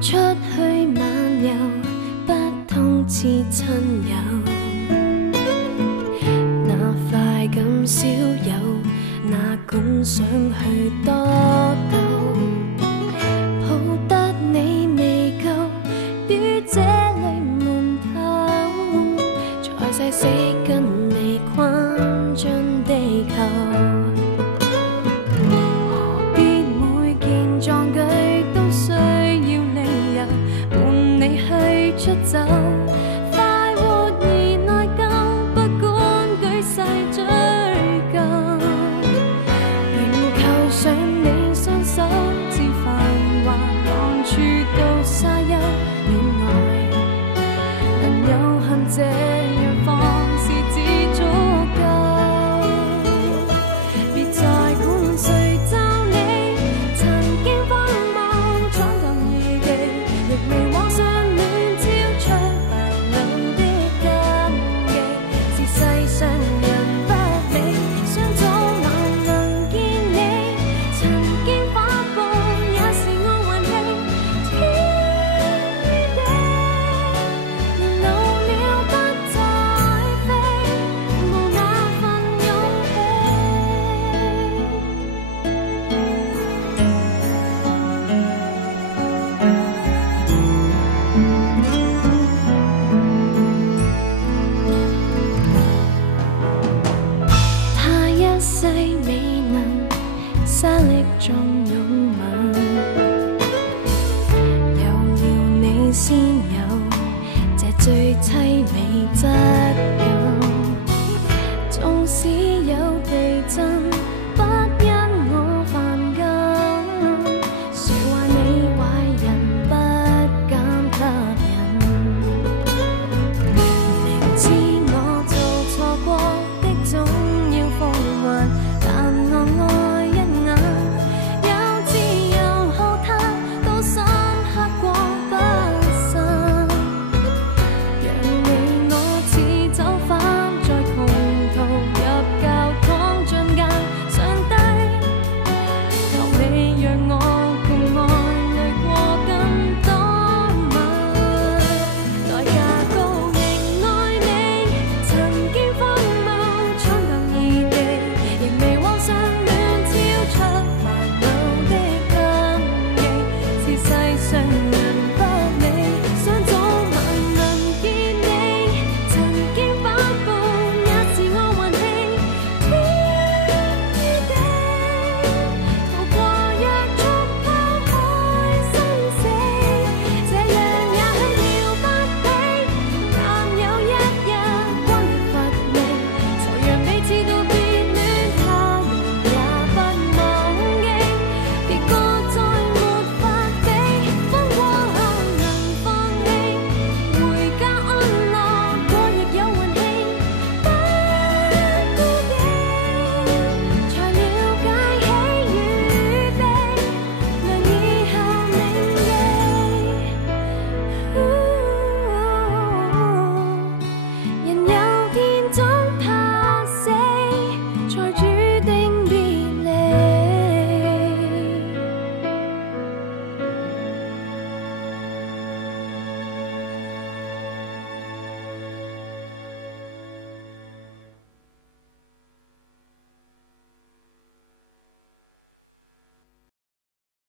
出去漫遊，不通知親友，那快感少有，哪管想去多久，抱得你未夠，於這裏門頭，才誓死跟你跨進地球。何必每件壯舉都需要理由，伴你去出走，快活而內疚，不管舉世追究，願扣上你雙手，自繁華浪處到沙丘，戀愛能有幸這樣放肆只足夠，別再管誰咒你曾經荒謬闖蕩異地，亦未妄想戀超出白冷的禁忌，是世上人不理，想早晚能見你，曾經發夢也是我運氣，天與地年老了不再飛，無那份勇他一世未能沙礫中擁吻，有了你先有這最凄美質。